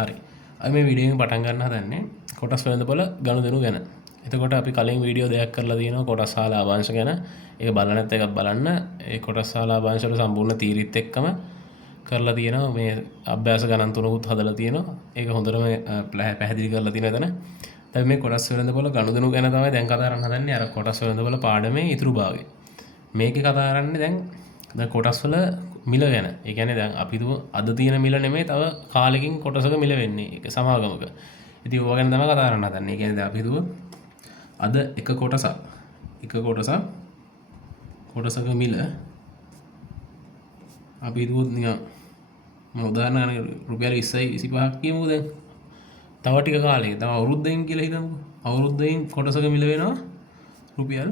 හරි. අපි මේ වීඩියෝ එක පටන් ගන්න හදන්නේ කොටස් වෙළඳපොළ ගනුදෙනු ගැන. එතකොට අපි කලින් වීඩියෝ දෙකක් කරලා තියෙනවා කොටස් හා ලාභාංශ ගැන. ඒක බලලා නැත්නම් එකක් බලන්න. ඒ කොටස් හා ලාභාංශ වල සම්පූර්ණ තීරිත් එක්කම කරලා තියෙනවා. මේ අභ්‍යාස ගණන් තුනකුත් හදලා තියෙනවා. ඒක හොඳටම පැහැදිලි කරලා තියෙනවා එතන. දැන් මේ කොටස් වෙළඳපොළ ගනුදෙනු ගැන තමයි දැන් කතා කරන්න හදන්නේ. අර කොටස් වෙළඳපොළ පාඩමේ ඉතුරු භාගය. මේකේ කතා කරන්නේ දැන් කොටස් වල මිල ගැන. ඒ කියන්නේ දැන් අපි දුව අද තියෙන මිල නෙමෙයි තව කාලෙකින් කොටසක මිල වෙන්නේ. ඒක සමාගමක. ඉතින් ඕවා ගැන තමයි කතා කරන්න හදන්නේ. ඒ කියන්නේ දැන් අපි දුව අද එක කොටසක මිල අපි දුව නිකන් මම උදාහරණ ගන්න රුපියල් 20යි 25ක් කියමුකෝ දැන්. තව ටික කාලෙක තව අවුරුද්දකින් කියලා හිතමුකෝ. අවුරුද්දකින් කොටසක මිල වෙනවා රුපියල්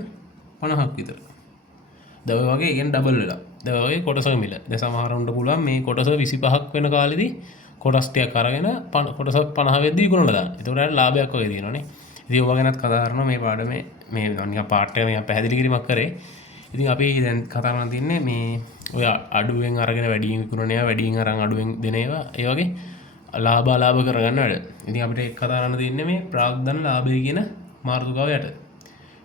50ක් විතර. දැන් ඔය වගේ කියන්නේ ඩබල් වෙලා. දැන් ඔය වගේ කොටසක මිල. දැන් සමහරවන්ට පුළුවන් මේ කොටස 25ක් වෙන කාලෙදී කොටස් ටිකක් අරගෙන කොටස 50 වෙද්දී විකුණලා දාන්න. ඒතකොට අර ලාභයක් වගේ තියෙනවනේ. ඉතින් ඔය ගැනත් කතා කරනවා මේ පාඩමේ මේ නිකන් පාර්ට් එක නිකන් පැහැදිලි කිරීමක් කරේ. ඉතින් අපි දැන් කතා කරන්න තියන්නේ මේ ඔය අඩුවෙන් අරගෙන වැඩියෙන් විකුණන ඒවා වැඩියෙන් අරන් අඩුවෙන් දෙන ඒවා ඒ වගේ ලාභ අලාභ කරගන්න වැඩ. ඉතින් අපිට ඒක කතා කරන්න තියන්නේ මේ ප්‍රාග්ධන ලාභය කියන මාතෘකාව යට.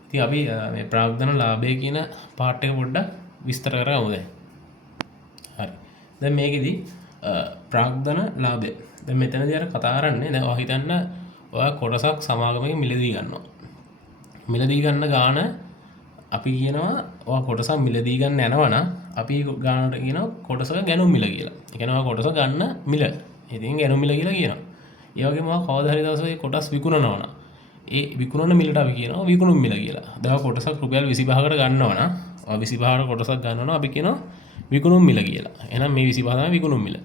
ඉතින් අපි මේ ප්‍රාග්ධන ලාභය කියන පාර්ට් එක පොඩ්ඩක් විස්තර කරගමු දැන්. හරි. දැන් මේකෙදි ප්‍රාග්ධන ලාභය. දැන් මෙතනදී අර කතා කරන්නේ දැන් ඔයා හිතන්න ඔයා කොටසක් සමාගමකින් මිලදී ගන්නවා. මිලදී ගන්න ගාන අපි කියනවා ඔයා කොටසක් මිලදී ගන්න යනවනම් අපි ගානට කියනවා කොටසක ගැනුම් මිල කියලා. ඒ කියන්නේ ඔයා කොටස ගන්න මිල. ඉතින් ගැනුම් මිල කියලා කියනවා. ඒ වගේම ඔයා කවදා හරි දවසක කොටස් විකුණනවා නම් ඒ විකුණන මිලට අපි කියනවා විකුණුම් මිල කියලා. දැන් කොටසක් රුපියල් 25කට ගන්නවා නම් ඔයා 25කට කොටසක් ගන්නවා නම් අපි කියනවා විකුණුම් මිල කියලා. එහෙනම් මේ 25 තමයි විකුණුම් මිල.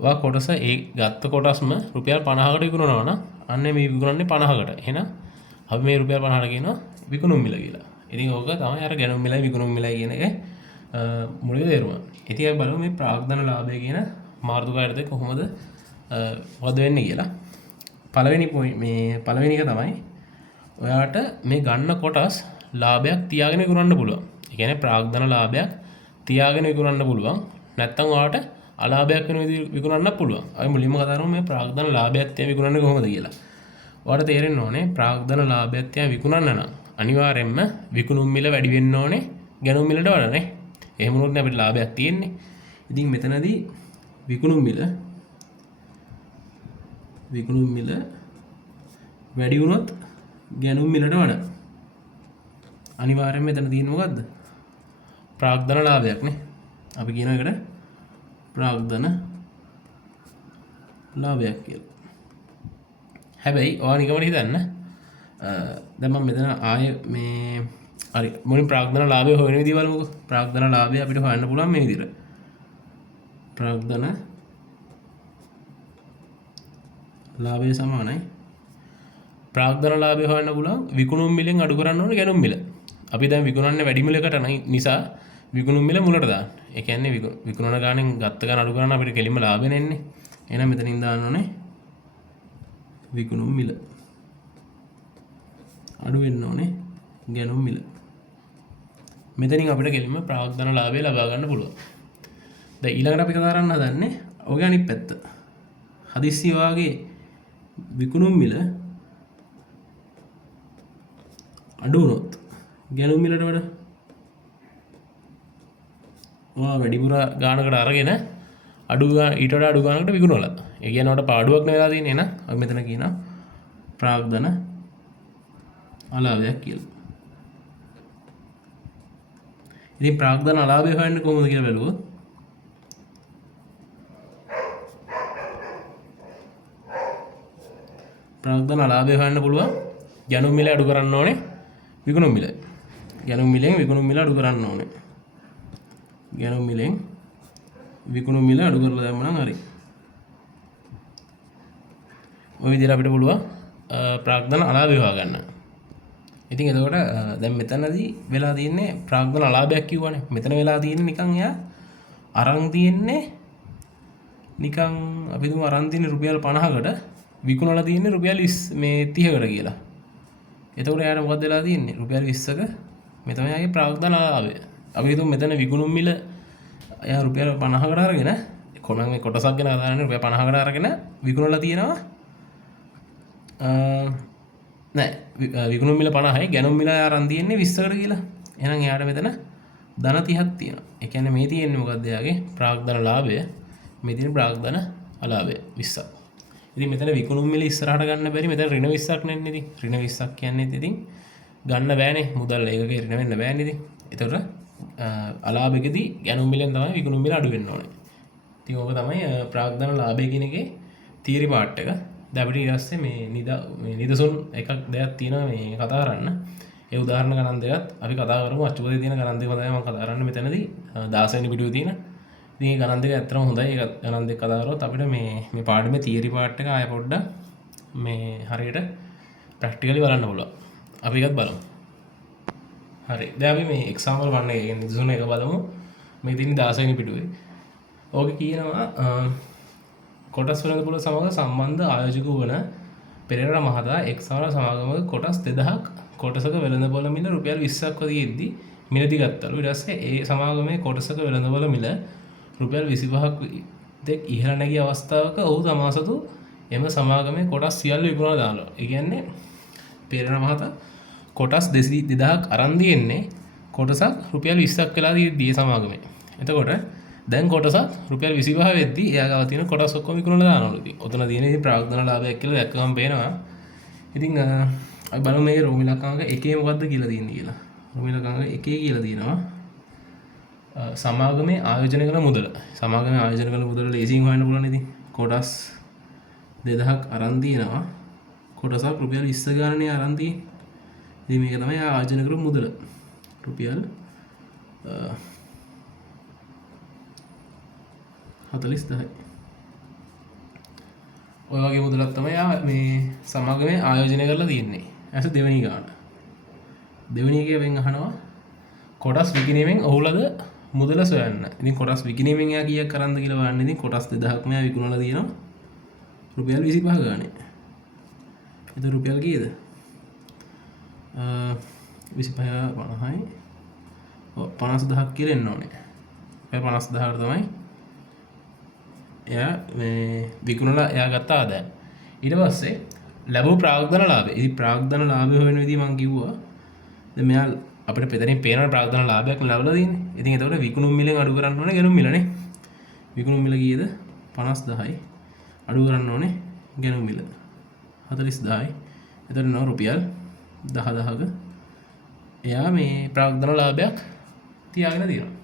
ඔයා කොටස ඒ ගත්ත කොටස්ම රුපියල් 50කට විකුණනවා නම් අන්න මේ විකුණන්නේ 50කට. එහෙනම් අපි මේ රුපියල් 50කට කියනවා විකුණුම් මිල කියලා. ඉතින් ඕක තමයි අර ගැනුම් මිලයි විකුණුම් මිලයි කියන එක මුලික තේරුම. ඉතින් අපි බලමු මේ ප්‍රාග්ධන ලාභය කියන මාතෘකාවට කොහොමද වද වෙන්නේ කියලා. පළවෙනි එක තමයි ඔයාට මේ ගන්න කොටස් ලාභයක් තියාගෙන විකුණන්න පුළුවන්. ඒ කියන්නේ ප්‍රාග්ධන ලාභයක් තියාගෙන විකුණන්න පුළුවන්. නැත්නම් ඔයාට අලාභයක් වෙන විදිහට විකුණන්න පුළුවන්. අපි මුලින්ම කතා කරමු මේ ප්‍රාග්ධන ලාභයක් තියා විකුණන්නේ කොහොමද කියලා. ඔයාට තේරෙන්න ඕනේ ප්‍රාග්ධන ලාභයක් තියා විකුණන්න නම් අනිවාර්යයෙන්ම විකුණුම් මිල වැඩි වෙන්න ඕනේ ගැනුම් මිලට වඩා නේ. එහෙම වුණොත් නේ අපිට ලාභයක් තියෙන්නේ. ඉතින් මෙතනදී විකුණුම් මිල වැඩි වුණොත් ගැනුම් මිලට වඩා අනිවාර්යයෙන්ම මෙතන තියෙන්නේ මොකද්ද? ප්‍රාග්ධන ලාභයක් නේ. අපි කියන එකට ප්‍රාග්ධන ලාභයක් කියලා. හැබැයි ඔයා නිකමට හිතන්න දැන් මම මෙතන ආයේ මේ හරි මොනින් ප්‍රාග්ධන ලාභය හොයන විදිහ බලමුකෝ. ප්‍රාග්ධන ලාභය අපිට හොයන්න පුළුවන් මේ විදිහට. ප්‍රාග්ධන ලාභය සමානයි ප්‍රාග්ධන ලාභය හොයන්න පුළුවන් විකුණුම් මිලෙන් අඩු කරන්න ඕනේ ගැනුම් මිල. අපි දැන් විකුණන්නේ වැඩි මිලකට නිසා විකුණුම් මිල මුලට දාන්න. ඒ කියන්නේ විකුණන ගානෙන් ගත්ත ගාන අඩු කරන්න අපිට කෙලින්ම ලාභය නෙන්නේ. එහෙනම් මෙතනින් දාන්න ඕනේ විකුණුම් මිල. අඩු වෙන්න ඕනේ ගැනුම් මිල. මෙතනින් අපිට කෙලින්ම ප්‍රාග්ධන ලාභය ලබා ගන්න පුළුවන්. දැන් ඊළඟට අපි කතා කරන්න හදන්නේ ඔගේ අනිත් පැත්ත. හදිස්සි වාගේ විකුණුම් මිල අඩු වුණොත් ගැනුම් මිලට වඩා ඔයා වැඩිපුර ගානකට අරගෙන ඊට වඩා අඩු ගානකට විකුණලා. ඒ කියන්නේ උඩ පාඩුවක් නෙවෙලා තියෙන්නේ නේ. අපි මෙතන කියනවා ප්‍රාග්ධන අලාභයක් කියලා. ඉතින් ප්‍රාග්ධන අලාභය හොයන්නේ කොහොමද කියලා බැලුවොත් ප්‍රාග්ධන අලාභය හොයන්න පුළුවන් ගැනුම් මිල අඩු කරන්න ඕනේ විකුණුම් මිල. ගැනුම් මිලෙන් විකුණුම් මිල අඩු කරන්න ඕනේ. ගැනුම් මිලෙන් විකුණුම් මිල අඩු කරලා දැම්ම නම් හරි. ඔය විදිහට අපිට පුළුවන් ප්‍රාග්ධන අලාභය හොයාගන්න. ඉතින් එතකොට දැන් මෙතනදී වෙලා තියෙන්නේ ප්‍රාග්ධන අලාභයක් කිව්වනේ. මෙතන වෙලා තියෙන්නේ නිකන් එයා අරන් තියෙන්නේ නිකන් අපි දුමු අරන් තියෙන්නේ රුපියල් 50කට විකුණලා තියෙන්නේ රුපියල් 30කට කියලා. එතකොට එයාට මොකද වෙලා තියෙන්නේ? රුපියල් 20ක මේ තමයි යාගේ ප්‍රාග්ධන ලාභය. අපි හිතමු මෙතන විකුණුම් මිල එයා රුපියල් 50කට අරගෙන කොනගේ කොටසක් ගැන අදාන රුපියල් 50කට අරගෙන විකුණලා තියෙනවා නෑ විකුණු මිල 50යි ගැනුම් මිල අරන් තියෙන්නේ 20කට කියලා. එහෙනම් එයාට මෙතන ධන 30ක් තියෙනවා. ඒ කියන්නේ මේ තියෙන්නේ මොකද්ද එයාගේ ප්‍රාග්ධන ලාභය. මේ තියෙන ප්‍රාග්ධන අලාභය 20ක්. ඉතින් මෙතන විකුණු මිල ඉස්සරහට ගන්න බැරි මෙතන ඍණ 20ක් නෙන්නේ ඉතින්. ඍණ 20ක් කියන්නේ ඉතින් ගන්න බෑනේ මුදල් ඒකකේ ඍණ වෙන්න බෑනේ ඉතින්. ඒතකොට අලාභයකදී ගැනුම් මිලෙන් තමයි විකුණු මිල අඩු වෙන්න ඕනේ. ඉතින් ඕක තමයි ප්‍රාග්ධන ලාභය කියන එකේ තියරි පාර්ට් එක. දැන් අපිට ඊට පස්සේ මේ නිදසුන් එකක් දෙයක් තියෙනවා මේ කතා කරන්න. ඒ උදාහරණ ගණන් දෙකත් අපි කතා කරමු. අච්චුපතේ තියෙන ගණන් දෙක තමයි මම කතා කරන්නේ මෙතනදී 16 වෙනි පිටුවේ තියෙන. ඉතින් මේ ගණන් දෙක ඇත්තටම හොඳයි. ඒක ගණන් දෙක කතා කරොත් අපිට මේ පාඩමේ තියරි පාර්ට් එක ආය පොඩ්ඩක් මේ හරියට ප්‍රැක්ටිකලි බලන්න පුළුවන්. අපි එකත් බලමු. හරි. දැන් අපි මේ එක්සැම්පල් 1 එක කියන්නේ නිදසුන් එක බලමු. මේ තියෙන 16 වෙනි පිටුවේ. ඕක කියනවා කොටස් වෙළඳපොළ සමග සම්බන්ධ ආයෝජක වන පෙරේරා මහතා එක්සාර සමාගමක කොටස් 2000ක් කොටසක වෙළඳපොළ මිල රුපියල් 20ක් වදීදී මිලදී ගත්තලු. ඊට පස්සේ ඒ සමාගමේ කොටසක වෙළඳපොළ මිල රුපියල් 25ක් දෙක් ඉහළ නැගී අවස්ථාවක ඔහු තමා සතු එම සමාගමේ කොටස් සියල්ල විකුණලා දානවා. ඒ කියන්නේ පෙරේරා මහතා කොටස් 2000ක් අරන් දෙන්නේ කොටසක් රුපියල් 20ක් වෙලා දී සමාගමේ. එතකොට දැන් කොටසක් රුපියල් 25 වෙද්දී එයා ගාව තියෙන කොටස් ඔක්කොම විකුණලා දානවලු. ඉතින් ඔතන තියෙන ඉතින් ප්‍රාග්ධන ලාභයක් කියලා දැක්කම පේනවා. ඉතින් අපි බලමු මේ රෝම ඉලක්කාංග 1 මොකද්ද කියලා තියෙන්නේ කියලා. රෝම ඉලක්කාංග 1 කියලා තියෙනවා. සමාගමේ ආයෝජනය කළ මුදල. සමාගමේ ආයෝජනය කළ මුදල ලේසියෙන් හොයන්න පුළුවන් ඉතින්. කොටස් 2000ක් අරන් දිනවා. කොටසක් රුපියල් 20 ගානේ අරන් තියෙන්නේ. ඉතින් මේක තමයි ආයෝජනය කරපු මුදල. රුපියල් 40,000යි. ඔය වගේ මුදලක් තමයි මේ සමාගමේ ආයෝජනය කරලා තියෙන්නේ. ඇස දෙවෙනි ගාන. දෙවෙනි එකේ වෙන් අහනවා කොටස් විකිණීමෙන් ඔහුලද මුදල සොයන්න. ඉතින් කොටස් විකිණීමෙන් එයා කීයක් කරන්ද කියලා බලන්න. ඉතින් කොටස් 2000ක් මෙයා විකුණලා තියෙනවා. රුපියල් 25 ගානේ. එතකොට රුපියල් කීයද? 25 50යි. ඔව් 50000ක් කියලා එන්න ඕනේ. ඒ 50000ට තමයි එයා මේ විකුණලා එයා ගත්ත ආදායම. ඊට පස්සේ ලැබූ ප්‍රාග්ධන ලාභය. ඉතින් ප්‍රාග්ධන ලාභය හොයන විදිහ මම කිව්වා. දැන් මෙයා අපිට පෙතරින් පේන ප්‍රාග්ධන ලාභයක් ලැබලා තියෙන්නේ. ඉතින් එතකොට විකුණුම් මිලෙන් අඩු කරන්න ඕනේ ගැනුම් මිලනේ. විකුණුම් මිල කීයද? 50000යි. අඩු කරන්න ඕනේ ගැනුම් මිල 40000යි. එතකොට නෝ රුපියල් 10000ක එයා මේ ප්‍රාග්ධන ලාභයක් තියාගෙන තියෙනවා.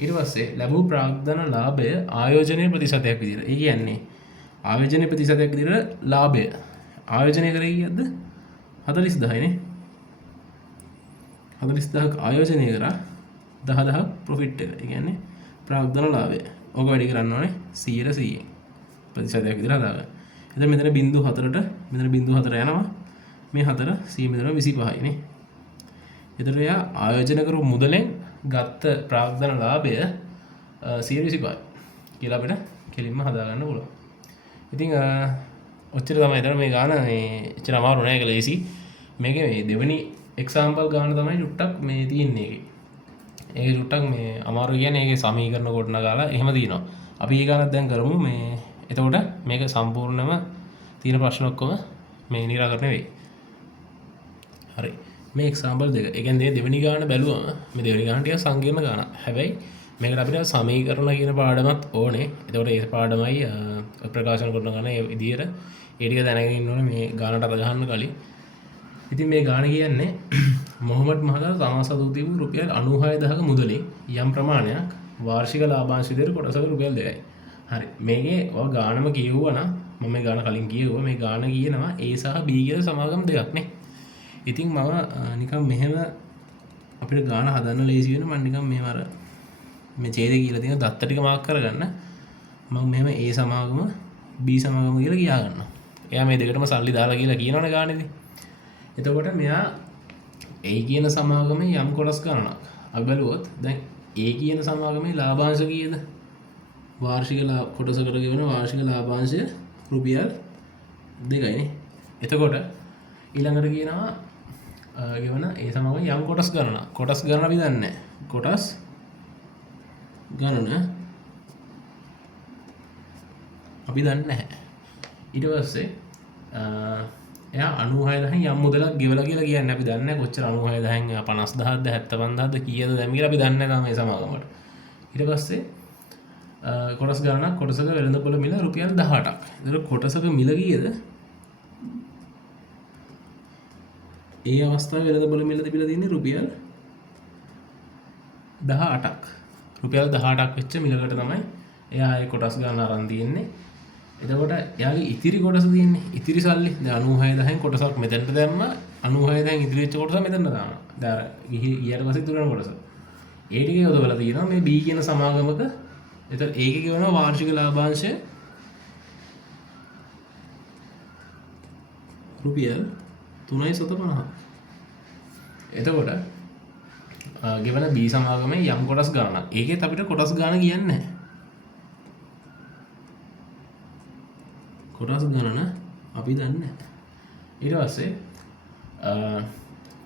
ඊට පස්සේ ලැබූ ප්‍රාග්ධන ලාභය ආයෝජනයේ ප්‍රතිශතයක් විදිහට. ඒ කියන්නේ ආයෝජනයේ ප්‍රතිශතයක් විදිහට ලාභය ආයෝජනය කරේ කීයක්ද? 40000යි නේ. 40000ක් ආයෝජනය කරා 10000ක් ප්‍රොෆිට් එක. ඒ කියන්නේ ප්‍රාග්ධන ලාභය. ඕක වැඩි කරන්න ඕනේ 100% ප්‍රතිශතයක් විදිහට හදාගන්න. එතන මෙතන 0.4ට මෙතන 0.4 යනවා. මේ 4 100 මෙතන 25යි නේ. එතකොට එයා ආයෝජන කරපු මුදලෙන් ගත්ත ප්‍රාග්ධන ලාභය 125යි කියලා අපිට කෙලින්ම හදාගන්න පුළුවන්. ඉතින් ඔච්චර තමයි. එතන මේ ගාන මේ එච්චර අමාරු නෑ කියලා ලේසි. මේකේ මේ දෙවෙනි එක්සැම්පල් ගාන තමයි චුට්ටක් මේ තියෙන්නේ එකේ. ඒක චුට්ටක් මේ අමාරු කියන්නේ ඒකේ සමීකරණ ගොඩනගලා එහෙම තියෙනවා. අපි ඒ ගානක් දැන් කරමු මේ. එතකොට මේක සම්පූර්ණම තියෙන ප්‍රශ්න ඔක්කොම මේ නිරාකරණය වෙයි. හරි. මේ එක්සැම්පල් දෙක. ඒ කියන්නේ දෙවෙනි ගාන බැලුවම මේ දෙවෙනි ගාන ටික සංකීර්ණ ගානක්. හැබැයි මේකට අපිට සමීකරණ කියන පාඩමත් ඕනේ. එතකොට ඒ පාඩමයි ප්‍රකාශන කරන ගාන ඒ විදිහට ඒ ටික දැනගෙන ඉන්න ඕනේ මේ ගානට අත ගහන්න කලින්. ඉතින් මේ ගාන කියන්නේ මොහොමඩ් මහතා සමාසතු තිබු රුපියල් 96000ක මුදලින් යම් ප්‍රමාණයක් වාර්ෂික ලාභාංශ විදිහට කොටසක රුපියල් 2යි. හරි. මේකේ ඔය ගානම කියවුවා නම් මම මේ ගාන කලින් කියවුවා. මේ ගාන කියනවා A සහ B කියන සමාගම් දෙකක් නේ. ඉතින් මම නිකන් මෙහෙම අපිට ගාන හදන්න ලේසි වෙන මම නිකන් මෙහෙම අර මේ ඡේදය කියලා තියෙන දත්ත ටික මාක් කරගන්න මම මෙහෙම A සමාගම B සමාගම කියලා කියා ගන්නවා. එයා මේ දෙකටම සල්ලි දාලා කියලා කියනවනේ ගානේදී. එතකොට මෙයා A කියන සමාගමේ යම් කොටස් ගණනක් අපි බලුවොත් දැන් A කියන සමාගමේ ලාභාංශ කීයද? වාර්ෂික කොටසකට ගෙවන වාර්ෂික ලාභාංශය රුපියල් 2යි නේ. එතකොට ඊළඟට කියනවා ගෙවන ඒ සමාගම යම් කොටස් ගණන. කොටස් ගණන අපි දන්නේ නැහැ. කොටස් ගණන අපි දන්නේ නැහැ. ඊට පස්සේ එයා 96,000 යම් මුදලක් ගෙවලා කියලා කියන්නේ අපි දන්නේ නැහැ කොච්චර 96,000 50,000ද 75,000ද කීයද දැන් කියලා අපි දන්නේ නැහැ මේ සමාගමට. ඊට පස්සේ කොටස් ගණනක් කොටසක වෙළඳපොළ මිල රුපියල් 18ක්. ඒතර කොටසක මිල කීයද? ඒ අවස්ථාවේ වෙළඳපොළ මිල තිබිලා තියෙන්නේ රුපියල් 18ක්. රුපියල් 18ක් වෙච්ච මිලකට තමයි එයා ඒ කොටස් ගන්න අරන් තියෙන්නේ. එතකොට එයාගේ ඉතිරි කොටස තියෙන්නේ ඉතිරි සල්ලි දැන් 96,000 කොටසක් මෙතනට දැම්මා 96,000 ඉතිරි වෙච්ච කොටස මෙතනට දානවා. දැන් ගියට පස්සේ ඉතුරු වෙන කොටස. ඒ ටික යොදවලා තියෙනවා මේ B කියන සමාගමක. එතකොට ඒකේ කියනවා වාර්ෂික ලාභාංශය රුපියල් 3.50. එතකොට ගෙවන B සමාගමේ යම් කොටස් ගානක්. ඒකෙත් අපිට කොටස් ගාන කියන්නේ නැහැ. කොටස් ගණන අපි දන්නේ නැහැ. ඊට පස්සේ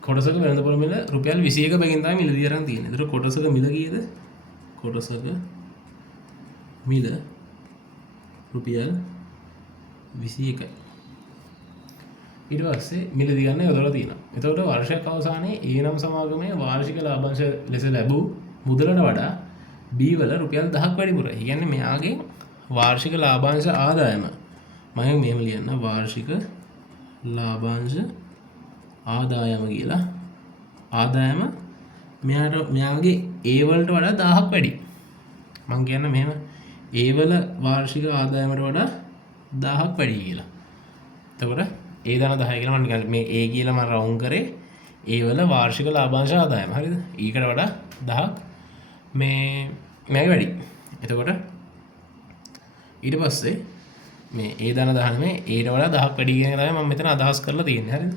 කොටසක වෙළඳපොළ මිල රුපියල් 21 බැගින් තමයි මිලදී අරන් තියෙන්නේ. ඒතර කොටසක මිල කීයද? කොටසක මිල රුපියල් 21යි. ඊට පස්සේ මිලදී ගන්න යොදලා තියෙනවා. එතකොට වර්ෂයක් අවසානයේ ඒ නම් සමාගමේ වාර්ෂික ලාභාංශ ලෙස ලැබූ මුදලට වඩා B වල රුපියල් 10ක් වැඩිපුරයි. ඒ කියන්නේ මෙයාගේ වාර්ෂික ලාභාංශ ආදායම මම මෙහෙම ලියන්න වාර්ෂික ලාභාංශ ආදායම කියලා. ආදායම මෙයාගේ A වලට වඩා 1000ක් වැඩි. මම කියන්නේ මෙහෙම A වල වාර්ෂික ආදායමට වඩා 1000ක් වැඩි කියලා. එතකොට A දන 10 කියලා මම නිකන් මේ A කියලා මම රවුන්ඩ් කරේ A වල වාර්ෂික ලාභාංශ ආදායම. හරිද? ඊකට වඩා 1000ක් මේක වැඩි. එතකොට ඊට පස්සේ මේ ඒ දන 10 මේ ඊට වඩා 10ක් වැඩි කියන එක තමයි මම මෙතන අදහස් කරලා තියෙන්නේ. හරිද?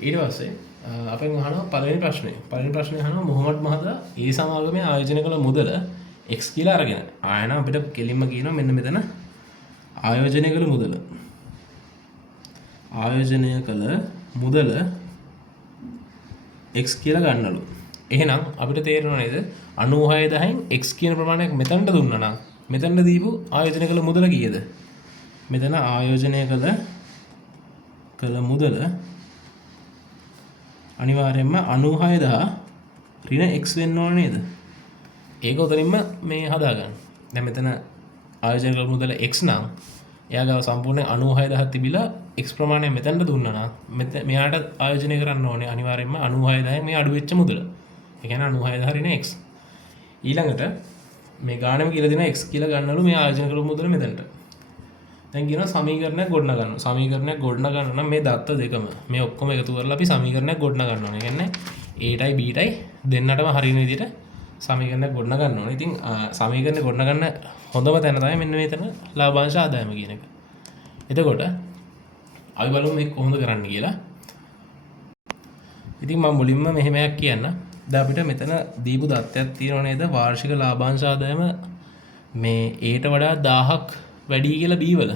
ඊට පස්සේ අපෙන් අහනවා පළවෙනි ප්‍රශ්නේ. පළවෙනි ප්‍රශ්නේ අහනවා මොහොමඩ් මහතා ඒ සමාගමේ ආයෝජනය කළ මුදල x කියලා අරගෙන. ආයෙන අපිට කෙලින්ම කියනවා මෙන්න මෙතන ආයෝජනය කළ මුදල. ආයෝජනය කළ මුදල x කියලා ගන්නලු. එහෙනම් අපිට තේරෙනව නේද 96,000න් x කියන ප්‍රමාණයක් මෙතනට දුන්නා නම් මෙතනට දීපු ආයෝජනය කළ මුදල කීයද? මෙතන ආයෝජනය කළ මුදල අනිවාර්යයෙන්ම 96,000 ඍණ x වෙන්න ඕන නේද? ඒක උතරින්ම මේ හදාගන්න. දැන් මෙතන ආයෝජනය කළ මුදල x නම් එයාගාව සම්පූර්ණ 96,000 තිබිලා x ප්‍රමාණය මෙතනට දුන්නා නම් මෙයාට ආයෝජනය කරන්න ඕනේ අනිවාර්යයෙන්ම 96,000 මේ අඩු වෙච්ච මුදල. ඒ කියන්නේ 96,000 ඍණ x. ඊළඟට මේ ගාණම කියලා දෙනවා x කියලා ගන්නලු මේ ආයෝජනය කළ මුදල මෙතනට. දැන් කියනවා සමීකරණයක් ගොඩනගන්න. සමීකරණයක් ගොඩනගන්න නම් මේ දත්ත දෙකම මේ ඔක්කොම එකතු කරලා අපි සමීකරණයක් ගොඩනගන්න ඕනේ. ඒ කියන්නේ a ටයි b ටයි දෙන්නටම හරියන විදිහට සමීකරණයක් ගොඩනගන්න ඕනේ. ඉතින් සමීකරණය ගොඩනගන්න හොඳම තැන තමයි මෙන්න මෙතන ලාභාංශ ආදායම කියන එක. එතකොට අපි බලමු මේක කොහොමද කරන්න කියලා. ඉතින් මම මුලින්ම මෙහෙමයක් කියන්න. දැන් අපිට මෙතන දීපු දත්තයක් තියෙනව නේද? වාර්ෂික ලාභාංශ ආදායම මේ a ට වඩා 1000ක් වැඩි කියලා B වල.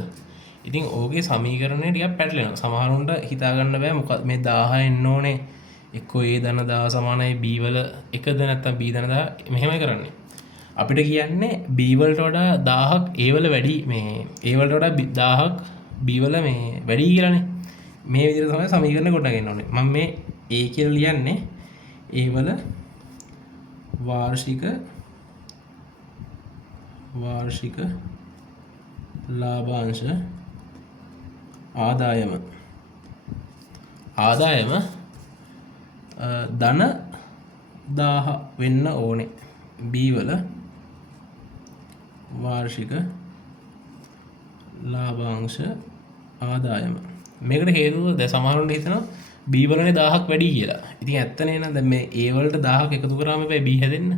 ඉතින් ඕකේ සමීකරණය ටිකක් පැටලෙනවා. සමහරුන්ට හිතා ගන්න බෑ මොකද මේ 1000 එන්න ඕනේ. එක්කෝ A ධන 10 සමානයි B වල 1ද නැත්නම් B ධන 10 මෙහෙමයි කරන්නේ. අපිට කියන්නේ B වලට වඩා 1000ක් A වල වැඩි මේ A වලට වඩා 1000ක් B වල මේ වැඩි කියලානේ. මේ විදිහට තමයි සමීකරණය ගොඩනගන්න ඕනේ. මම මේ A කියලා ලියන්නේ A වල වාර්ෂික ලාභාංශ ආදායම ධන 1000 වෙන්න ඕනේ. B වල වාර්ෂික ලාභාංශ ආදායම. මේකට හේතුව දැන් සමහරවිට හිතනවා B වලනේ 1000ක් වැඩි කියලා. ඉතින් ඇත්තනේ නේද? දැන් මේ A වලට 1000ක් එකතු කරාම එපා B හැදෙන්න.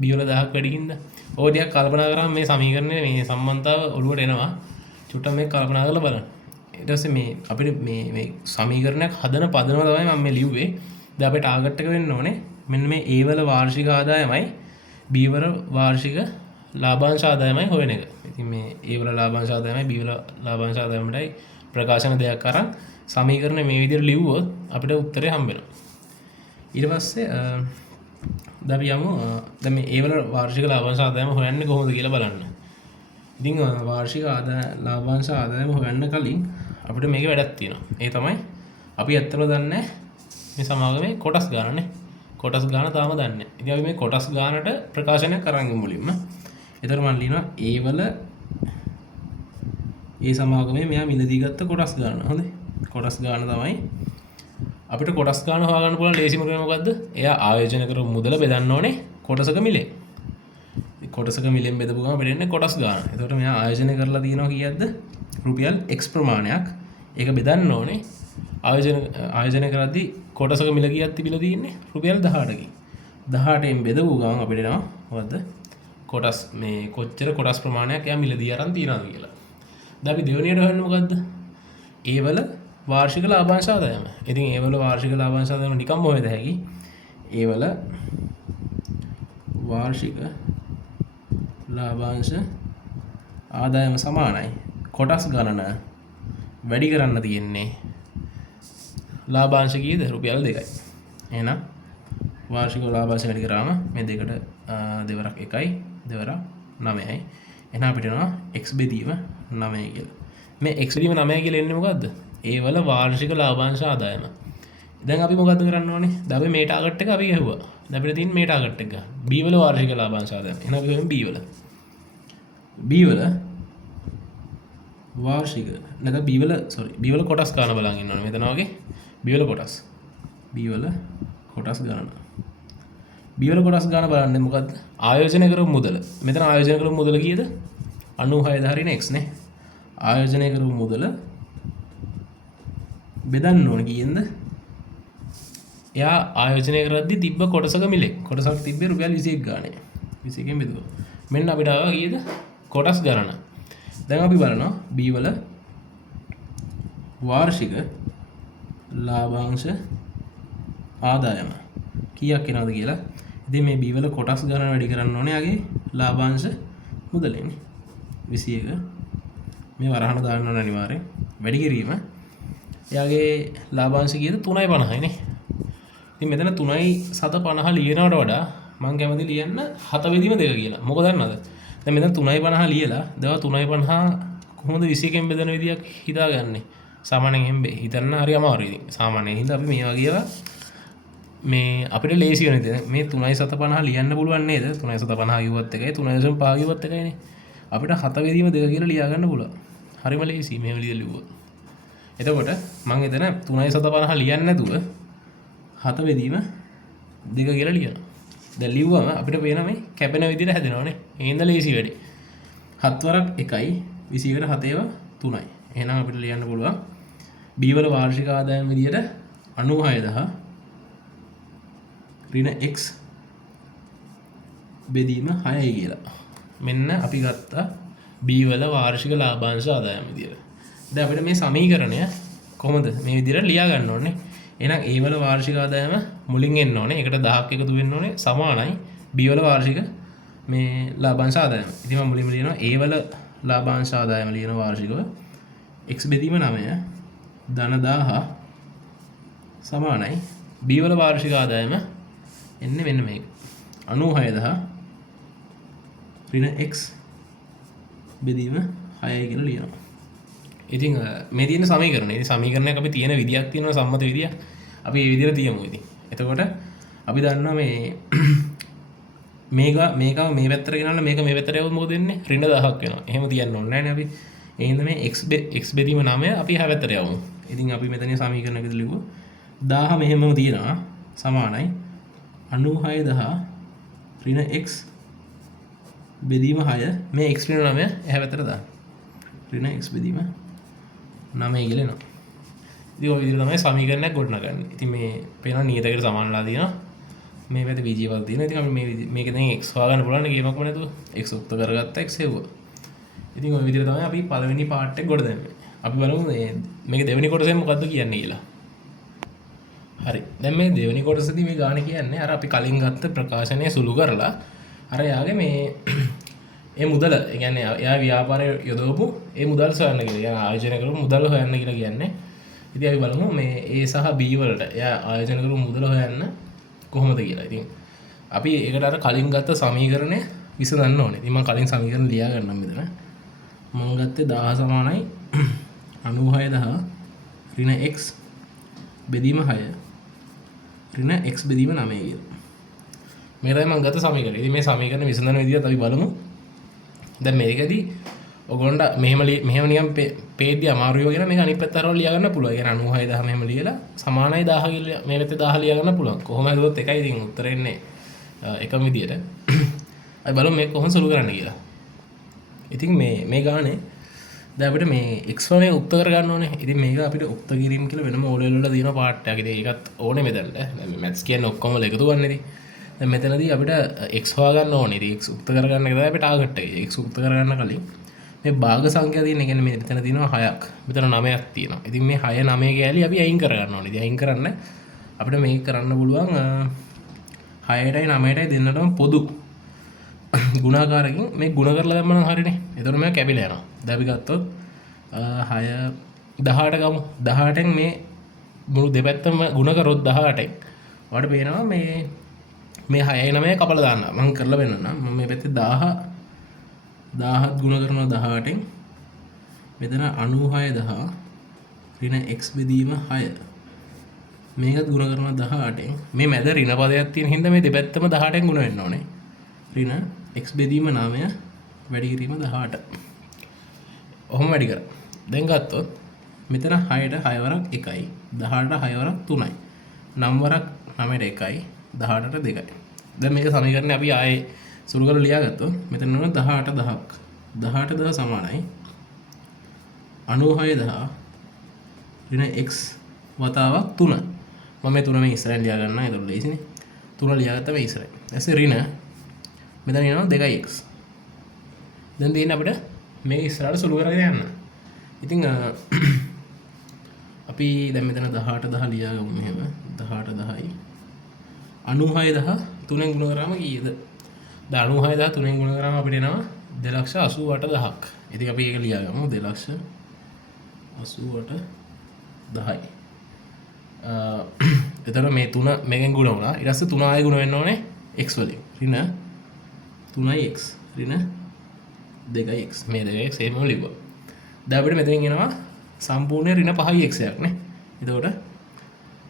B වල 1000ක් වැඩි හින්දා. ඔය ටිකක් කල්පනා කරාම මේ සමීකරණේ මේ සම්බන්ධතාව ඔළුවට එනවා. චුට්ටක් මේක කල්පනා කරලා බලන්න. ඊට පස්සේ මේ අපිට මේ සමීකරණයක් හදන පදනම තමයි මම මේ ලිව්වේ. දැන් අපේ ටාගට් එක වෙන්න ඕනේ මෙන්න මේ A වල වාර්ෂික ආදායමයි B වල වාර්ෂික ලාභාංශ ආදායමයි හොයන එක. ඉතින් මේ A වල ලාභාංශ ආදායමයි B වල ලාභාංශ ආදායමටයි ප්‍රකාශන දෙයක් අරන් සමීකරණ මේ විදිහට ලිව්වොත් අපිට උත්තරේ හම්බ වෙනවා. ඊට පස්සේ දැන් අපි යමු දැන් මේ A වල වාර්ෂික ලාභාංශ ආදායම හොයන්නේ කොහොමද කියලා බලන්න. ඉතින් වාර්ෂික ලාභාංශ ආදායම හොයන්න කලින් අපිට මේක වැඩක් තියෙනවා. ඒ තමයි අපි ඇත්තටම දන්නේ මේ සමාගමේ කොටස් ගානනේ. කොටස් ගාන තාම දන්නේ. ඉතින් අපි මේ කොටස් ගානට ප්‍රකාශනයක් කරන් මුලින්ම. ඒතර මම ලියනවා ඒවල ඒ සමාගමේ මෙයා මිලදී ගත්ත කොටස් ගාන. හොඳයි. කොටස් ගාන තමයි අපිට කොටස් ගාන හොයාගන්න පුළුවන් ලේසිම ක්‍රමය මොකද්ද? එයා ආයෝජන කරපු මුදල බෙදන්න ඕනේ කොටසක මිලෙන්. කොටසක මිලෙන් බෙදපු ගමන් අපිට එන්නේ කොටස් ගාන. එතකොට මෙයා ආයෝජන කරලා තියෙනවා කීයක්ද? රුපියල් x ප්‍රමාණයක්. ඒක බෙදන්න ඕනේ. ආයෝජන කරද්දී කොටසක මිල කීයක් තිබිලා තියෙන්නේ? රුපියල් 18කින්. 18න් බෙදපු ගමන් අපිට එනවා මොකද්ද? කොටස් මේ කොච්චර කොටස් ප්‍රමාණයක් එයා මිලදී අරන් තියනවාද කියලා. දැන් අපි දෙවෙනියට හොයන්නේ මොකද්ද? ඒවල වාර්ෂික ලාභාංශ ආදායම. ඉතින් ඒවල වාර්ෂික ලාභාංශ ආදායම නිකම්ම හොයද හැකි. ඒවල වාර්ෂික ලාභාංශ ආදායම සමානයි කොටස් ගණන වැඩි කරන්න තියෙන්නේ ලාභාංශ කීයද? රුපියල් 2යි. එහෙනම් වාර්ෂික ලාභාංශ වැඩි කරාම මේ දෙකට දෙවරක් 1යි දෙවරක් 9යි. එහෙනම් අපිට එනවා x බෙදීම 9 කියලා. මේ x බෙදීම 9 කියලා එන්නේ මොකද්ද? ඒවල වාර්ෂික ලාභාංශ ආදායම. දැන් අපි මොකද්ද කරන්න ඕනේ? දැන් අපි මේ ටාගට් එක අපි ගහුවා. දැන් අපිට තියෙන මේ ටාගට් එක ගන්න. b වල වාර්ෂික ලාභාංශ ආදායම. එහෙනම් අපි ගමු b වල. b වල වාර්ෂික නැත්නම් b වල කොටස් ගන්න බලන් ඉන්න ඕනේ. මෙතන වගේ b වල කොටස්. b වල කොටස් ගන්න. b වල කොටස් ගන්න බලන්නේ මොකද්ද? ආයෝජනය කරපු මුදල. මෙතන ආයෝජනය කරපු මුදල කීයද? 96000 රින x නේ. ආයෝජනය කරපු මුදල බෙදන්න ඕනේ කීයෙන්ද? එයා ආයෝජනය කරද්දී තිබ්බ කොටසක මිලෙන්. කොටසක් තිබ්බේ රුපියල් 21 ගානේ. 21කින් බෙදුවා. මෙන්න අපිට ආවා කීයද? කොටස් ගණන. දැන් අපි බලනවා b වල වාර්ෂික ලාභාංශ ආදායම කීයක් එනවද කියලා. ඉතින් මේ b වල කොටස් ගණන වැඩි කරන්න ඕනේ යාගේ ලාභාංශ මුදලෙන්නේ 21. මේ වරහන දාන්න ඕන අනිවාර්යෙන්. වැඩි කිරීම එයාගේ ලාභාංශ කීයද? 3.50යි නේ. ඉතින් මෙතන 3.50 ලියනවට වඩා මම කැමති ලියන්න 7 බෙදීම 2 කියලා. මොකද දන්නවද? දැන් මෙතන 3.50 ලියලා දව 3.50 කොහොමද 21කින් බෙදන විදියක් හිතාගන්නේ? සාමාන්‍යයෙන් එහෙම හිතන්න හරි අමාරුයි. ඉතින් සාමාන්‍යයෙන් හින්දා අපි මේ වගේ ඒවා මේ අපිට ලේසි වෙන ඉතින් මේ 3.50 ලියන්න පුළුවන් නේද? 3.50 කිව්වත් එකයි 3.5 කිව්වත් එකයිනේ. අපිට 7 බෙදීම 2 කියලා ලියා ගන්න පුළුවන්. හරිම ලේසි මෙහෙම ලියුවොත්. එතකොට මම එතන 3.50 ලියන්නේ නැතුව 7 බෙදීම 2 කියලා ලියනවා. දැන් ලිව්වම අපිට පේනවා මේ කැපෙන විදිහට හැදෙනවානේ. ඒඳ ලේසි වැඩි. 7 වරක් 1යි 21ට 7 ඒවා 3යි. එහෙනම් අපිට ලියන්න පුළුවන් b වල වාර්ෂික ආදායම විදිහට 96000 ඍණ x බෙදීම 6යි කියලා. මෙන්න අපි ගත්තා b වල වාර්ෂික ලාභාංශ ආදායම විදිහට. දැන් අපිට මේ සමීකරණය කොහොමද මේ විදිහට ලියා ගන්න ඕනේ? එහෙනම් a වල වාර්ෂික ආදායම මුලින් එන්න ඕනේ. ඒකට 1000ක් එකතු වෙන්න ඕනේ. සමානයි b වල වාර්ෂික මේ ලාභාංශ ආදායම. ඉතින් මම මුලින්ම ලියනවා a වල ලාභාංශ ආදායම ලියන වාර්ෂිකව x බෙදීම 9 ධන 1000 සමානයි b වල වාර්ෂික ආදායම එන්නේ මෙන්න මේක 96000 ඍණ x බෙදීම 6යි කියලා ලියනවා. ඉතින් මේ තියෙන සමීකරණය. ඉතින් සමීකරණයක් අපි තියෙන විදියක් තියෙනවා සම්මත විදියක්. අපි මේ විදිහට තියමු ඉතින්. එතකොට අපි දන්නවා මේ මේක මේ පැත්තට ගෙනල්ලා මේක මේ පැත්තට යවුවොත් මොකද වෙන්නේ? ඍණ 1000ක් වෙනවා. එහෙම තියන්න ඕනේ නැහැ නේ අපි. ඒ හින්දා මේ x බෙදීම 9 අපි එහා පැත්තට යවමු. ඉතින් අපි මෙතන සමීකරණයකදී ලිව්වා 1000 මෙහෙම තියෙනවා සමානයි 96000 ඍණ x බෙදීම 6 මේ x ඍණ 9 එහා පැත්තට දාන්න. ඍණ x බෙදීම 9 කියලා එනවා. ඉතින් ඔය විදිහට තමයි සමීකරණයක් ගොඩනගන්නේ. ඉතින් මේ පේනවා නියතයකට සමානලා තියෙනවා. මේ පැත්තේ bg වල තියෙනවා. ඉතින් අපි මේක දැන් x හොයාගන්න පුළුවන් නේ ගේමක්ම නැතුව. x උක්ත කරගත්තා x හෙව්වා. ඉතින් ඔය විදිහට තමයි අපි පළවෙනි පාර්ට් එක ගොඩ දැම්මේ. අපි බලමු මේක දෙවෙනි කොටසෙන් මොකද්ද කියන්නේ කියලා. හරි. දැන් මේ දෙවෙනි කොටසදී මේ ගාන කියන්නේ අර අපි කලින් ගත්ත ප්‍රකාශනය සුළු කරලා අර යාගේ මේ ඒ මුදල, ඒ කියන්නේ එයා ව්‍යාපාරයේ යොදවපු ඒ මුදල් සොයන්න කියලා. එයා ආයෝජනය කරපු මුදල් හොයන්න කියලා කියන්නේ. ඉතින් අපි බලමු මේ A සහ B වලට එයා ආයෝජනය කරපු මුදල හොයන්න කොහොමද කියලා. ඉතින් අපි ඒකට අර කලින් ගත්ත සමීකරණය විසඳන්න ඕනේ. ඉතින් මම කලින් සමීකරණ ලියා ගන්නම් මෙතන. මං ගත්තේ 1000 සමානයි 96000 ඍණ x බෙදීම 6 ඍණ x බෙදීම 9 කියලා. මේක තමයි මං ගත්ත සමීකරණය. ඉතින් මේ සමීකරණ විසඳන විදිහත් අපි බලමු. දැන් මේකදී ඔයගොල්ලන්ට මෙහෙම නිකන් පේද්දී අමාරුයි වගේ නම් මේක අනිත් පැත්ත අරවල ලියා ගන්න පුළුවන්. ඒ කියන්නේ 96000 මෙහෙම ලියලා සමානයි 1000 කියලා මේ පැත්තේ 1000 ලියා ගන්න පුළුවන්. කොහොම හදුවොත් එකයි ඉතින් උත්තර එන්නේ එකම විදියට. අපි බලමු මේක කොහොමද සොල්ව් කරන්න කියලා. ඉතින් මේ ගානේ දැන් අපිට මේ x1 උක්ත කරගන්න ඕනේ. ඉතින් මේක අපිට උක්ත කිරීම කියලා වෙනම O level වල තියෙන පාර්ට් එකක්. ඉතින් ඒකත් ඕනේ මෙතනට. දැන් මේ maths කියන්නේ ඔක්කොම වල එකතු ගන්න ඉතින්. දැන් මෙතනදී අපිට x හොයාගන්න ඕනේ. ඉතින් x උක්ත කරගන්න එක තමයි අපේ ටාගට් එක. x උක්ත කරගන්න කලින් මේ භාග සංඛ්‍යා තියෙන. ඒ කියන්නේ මෙතන තියෙනවා 6ක්. මෙතන 9ක් තියෙනවා. ඉතින් මේ 6 9 ගෑලි අපි අයින් කරගන්න ඕනේ. ඉතින් අයින් කරන්න අපිට මේක කරන්න පුළුවන් 6ටයි 9ටයි දෙන්නටම පොදු ගුණාකාරකින් මේ ගුණ කරලා දැම්ම නම් හරිනේ. එතකොට මේක කැපිලා යනවා. දැන් අපි ගත්තොත් 6 18 ගමු. 18න් මේ මුළු දෙපැත්තම ගුණ කරොත් 18න් ඔයාලට පේනවා මේ 6යි 9යි කපලා දාන්න. මම කරලා වෙන්නම්. මම මේ පැත්තේ 1000ත් ගුණ කරනවා 18න්. මෙතන 96000 ඍණ x බෙදීම 6. මේකත් ගුණ කරනවා 18න්. මේ මැද ඍණ පදයක් තියෙන හින්දා මේ දෙපැත්තම 18න් ගුණ වෙන්න ඕනේ. ඍණ x බෙදීම 9 වැඩි කිරීම 18. ඔහොම වැඩි කරා. දැන් ගත්තොත් මෙතන 6ට 6 වරක් 1යි 18ට 6 වරක් 3යි 9 වරක් 9ට 1යි 18ට 2යි. දැන් මේක සමීකරණේ අපි ආයේ සුළු කරලා ලියාගත්තොත් මෙතන නෝන 18000ක් 18000 සමානයි 96000 ඍණ x වතාවක් 3. මම මේ 3 මේ ඉස්සරහින් ලියා ගන්නවා. ඒක ලේසිනේ. 3 ලියාගත්තා මේ ඉස්සරහින්. ඊට ඍණ මෙතන එනවා 2x. දැන් තියෙන්නේ අපිට මේ ඉස්සරහට සුළු කරගෙන යන්න. ඉතින් අපි දැන් මෙතන 18000 ලියා ගමු මෙහෙම. 18000යි 96000 3ෙන් ගුණ කරාම කීයද? 96000 3ෙන් ගුණ කරාම අපිට එනවා 288000ක්. ඉතින් අපි ඒක ලියා ගමු 288000යි. එතන මේ 3 මේකෙන් ගුණ වුණා. ඊට පස්සේ 3 ආයෙ ගුණ වෙන්න ඕනේ x වලින්. ඍණ 3x ඍණ 2x මේ 2x එහෙම ලිව්වා. දැන් අපිට මෙතනින් එනවා සම්පූර්ණ ඍණ 5යි x එකක් නේ. එතකොට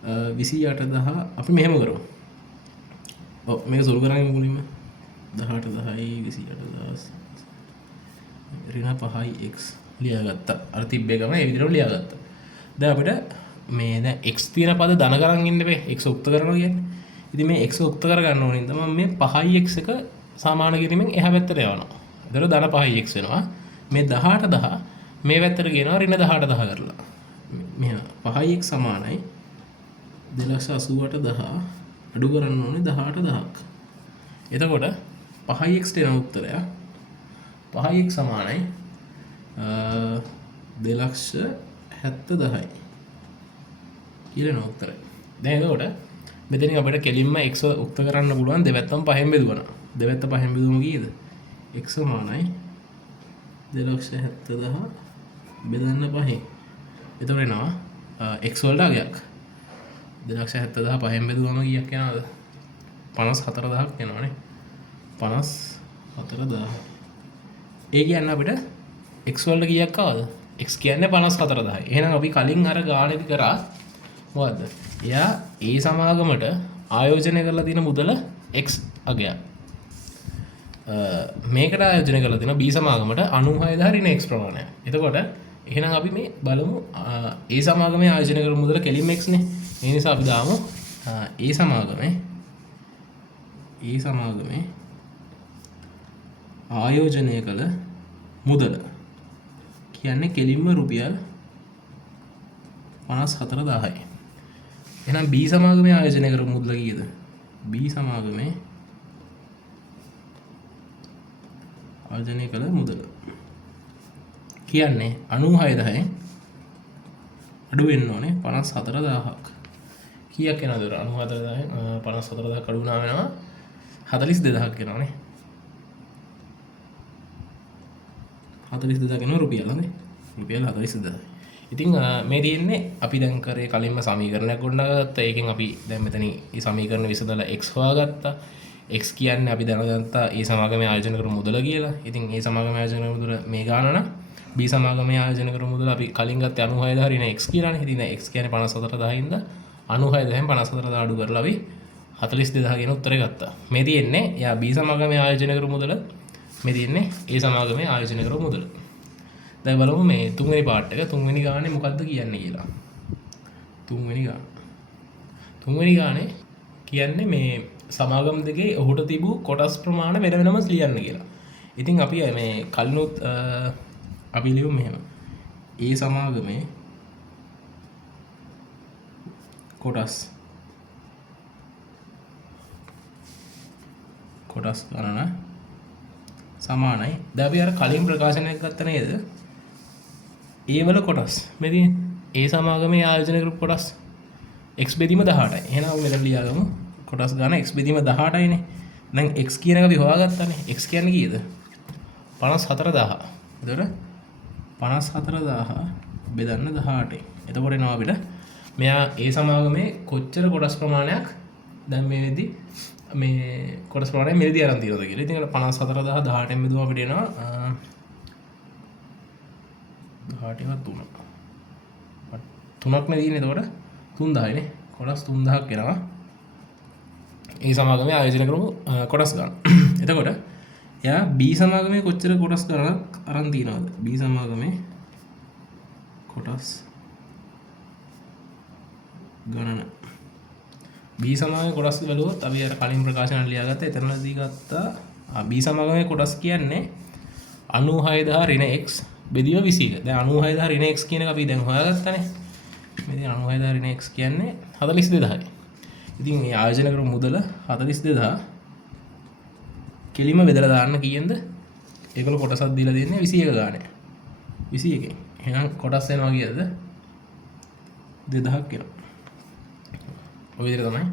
28000 අපි මෙහෙම කරමු. ඔව් මේක සොල්ව් කරන්නේ මුලින්ම 18000යි 28000 ඍණ 5යි x ලියාගත්තා. අර තිබ්බ එකම ඒ විදිහට ලියාගත්තා. දැන් අපිට මේ දැන් x තියෙන පද ධන කරන් ඉන්න බෑ. x උක්ත කරනවා කියන්නේ. ඉතින් මේ x උක්ත කරගන්න ඕනේ. තමයි මේ 5යි x එක සමාන කිරීමෙන් එහා පැත්තට යවනවා. එතකොට ධන 5යි x වෙනවා. මේ 18000 මේ පැත්තට ගෙනවා ඍණ 18000 කරලා. මෙහෙම 5යි x සමානයි 288000 අඩු කරන්න ඕනේ 18000ක්. එතකොට 5යි x දෙන උත්තරය 5යි x සමානයි 270000යි කියලා නෝ උත්තරය. දැන් එතකොට මෙතනින් අපිට කෙලින්ම x උක්ත කරන්න පුළුවන් දෙපැත්තම 5ෙන් බෙදුවා. දෙපැත්ත 5ෙන් බෙදුවම කීයද? x සමානයි 270000 බෙදන්න 5ෙන්. එතකොට එනවා x වලට අගයක් 270000 5ෙන් බෙදුවම කීයක් යනවද? 54000ක් එනවනේ. 54000. ඒ කියන්නේ අපිට x වලට කීයක් ආවද? x කියන්නේ 54000යි. එහෙනම් අපි කලින් අර ගාණේදී කරා මොකද්ද? එයා ඒ සමාගමට ආයෝජනය කරලා තියෙන මුදල x අගයක්. මේකට ආයෝජනය කරලා තියෙන b සමාගමට 96000 ඍණ x ප්‍රමාණය. එතකොට එහෙනම් අපි මේ බලමු ඒ සමාගමේ ආයෝජනය කරපු මුදල කෙලින්ම x නේ. ඒ නිසා අපි දාමු ඒ සමාගමේ ආයෝජනය කළ මුදල කියන්නේ කෙලින්ම රුපියල් 54000යි. එහෙනම් B සමාගමේ ආයෝජනය කරපු මුදල කීයද? B සමාගමේ ආයෝජනය කළ මුදල කියන්නේ 96000න් අඩු වෙන්න ඕනේ 54000ක්. කීයක් එනවද? 94000න් 54000ක් අඩු වුණාම වෙනවා 42000ක් එනවනේ. 42000 වෙනවා රුපියල් හරි. රුපියල් 42000. ඉතින් මේ තියෙන්නේ අපි දැන් කරේ කලින්ම සමීකරණයක් ගොඩනගාගත්තා. ඒකෙන් අපි දැන් මෙතන මේ සමීකරණ විසඳලා x හොයාගත්තා. x කියන්නේ අපි දැනගත්තා ඒ සමාගමේ ආයෝජන කරපු මුදල කියලා. ඉතින් ඒ සමාගමේ ආයෝජන කරපු මුදල මේ ගාන නම් B සමාගමේ ආයෝජන කර මුදල අපි කලින් ගත්තේ 96000 ඍණ x කියලානේ. ඉතින් x කියන්නේ 54000 ඉඳ 96000න් 54000 අඩු කරලා අපි 42000 කියන උත්තරේ ගත්තා. මේ තියෙන්නේ යා B සමාගමේ ආයෝජන කර මුදල. මේ තියෙන්නේ A සමාගමේ ආයෝජන කර මුදල. දැන් බලමු මේ තුන්වෙනි පාර්ට් එක. තුන්වෙනි ගානේ මොකද්ද කියන්නේ කියලා. තුන්වෙනි ගානේ කියන්නේ මේ සමාගම් දෙකේ ඔහුට තිබූ කොටස් ප්‍රමාණය වෙන වෙනම ලියන්න කියලා. ඉතින් අපි මේ කලිනුත් අපි ලියමු මෙහෙම. A සමාගමේ කොටස් ගණන සමානයි. දැන් අපි අර කලින් ප්‍රකාශනයක් ගත්ත නේද? A වල කොටස් මේ තියෙන්නේ A සමාගමේ ආයෝජන කරපු කොටස් x බෙදීම 18යි. එහෙනම් අපි මෙතන ලියාගමු කොටස් ගන්න x බෙදීම 18යිනේ. දැන් x කියන එක අපි හොයාගත්තානේ. x කියන්නේ කීයද? 54000. එතකොට 54000 බෙදන්න 18යි. එතකොට එනවා අපිට මෙයා A සමාගමේ කොච්චර කොටස් ප්‍රමාණයක් දැන් මේ වෙද්දි මේ කොටස් ප්‍රමාණය මෙලදී අරන් තියෙනවද කියලා. ඉතින් 54000 18න් බෙදුවා අපිට එනවා 18 3. 3ක් නේ තියෙන්නේ. එතකොට 3000 නේ. කොටස් 3000ක් එනවා. A සමාගමේ ආයෝජන කරමු කොටස් ගන්න. එතකොට එයා B සමාගමේ කොච්චර කොටස් ගණනක් අරන් තියනවද? B සමාගමේ කොටස් ගණන. B සමාගමේ කොටස් බැලුවොත් අපි අර කලින් ප්‍රකාශන ලියාගත්තා. එතනදී ගත්තා B සමාගමේ කොටස් කියන්නේ 96000 ඍණ x බෙදීම 21. දැන් 96000 ඍණ x කියන එක අපි දැන් හොයාගත්තානේ. මේ 96000 ඍණ x කියන්නේ 42000යි. ඉතින් මේ ආයෝජන කරපු මුදල 42000 කෙලිම බෙදලා දාන්න කීයෙන්ද? ඒකල කොටසක් දීලා දෙන්නේ 21 ගානේ. 21. එහෙනම් කොටස් වෙනවා කීයද? 2000ක් වෙනවා. ඔය විදිහට තමයි